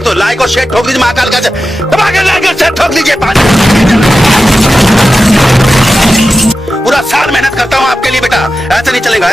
एक तो लाइक और शेयर ठोक दीजिए, महाकाल का लाइक और शेयर ठोक दीजिए। पूरा साल मेहनत करता हूँ आपके लिए बेटा, ऐसे नहीं चलेगा।